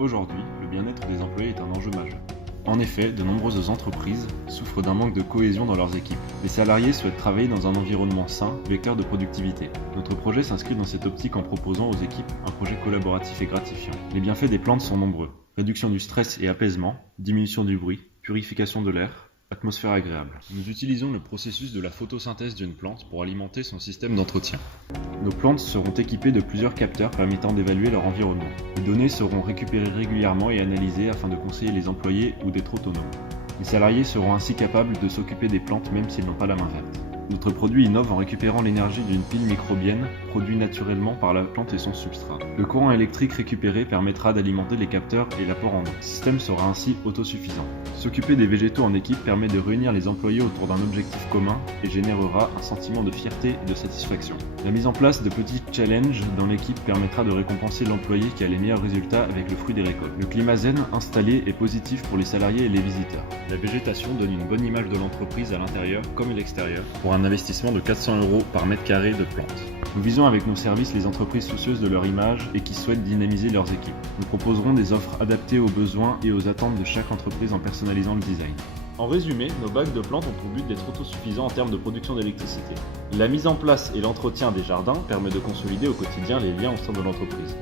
Aujourd'hui, le bien-être des employés est un enjeu majeur. En effet, de nombreuses entreprises souffrent d'un manque de cohésion dans leurs équipes. Les salariés souhaitent travailler dans un environnement sain, vecteur de productivité. Notre projet s'inscrit dans cette optique en proposant aux équipes un projet collaboratif et gratifiant. Les bienfaits des plantes sont nombreux. Réduction du stress et apaisement, diminution du bruit, purification de l'air, atmosphère agréable. Nous utilisons le processus de la photosynthèse d'une plante pour alimenter son système d'entretien. Nos plantes seront équipées de plusieurs capteurs permettant d'évaluer leur environnement. Les données seront récupérées régulièrement et analysées afin de conseiller les employés ou d'être autonomes. Les salariés seront ainsi capables de s'occuper des plantes même s'ils n'ont pas la main verte. Notre produit innove en récupérant l'énergie d'une pile microbienne produite naturellement par la plante et son substrat. Le courant électrique récupéré permettra d'alimenter les capteurs et l'apport en eau. Le système sera ainsi autosuffisant. S'occuper des végétaux en équipe permet de réunir les employés autour d'un objectif commun et générera un sentiment de fierté et de satisfaction. La mise en place de petits challenges dans l'équipe permettra de récompenser l'employé qui a les meilleurs résultats avec le fruit des récoltes. Le climat zen installé est positif pour les salariés et les visiteurs. La végétation donne une bonne image de l'entreprise à l'intérieur comme à l'extérieur pour un investissement de 400 € par mètre carré de plantes. Nous visons avec nos services les entreprises soucieuses de leur image et qui souhaitent dynamiser leurs équipes. Nous proposerons des offres adaptées aux besoins et aux attentes de chaque entreprise en personnalisant le design. En résumé, nos bacs de plantes ont pour but d'être autosuffisants en termes de production d'électricité. La mise en place et l'entretien des jardins permet de consolider au quotidien les liens au sein de l'entreprise.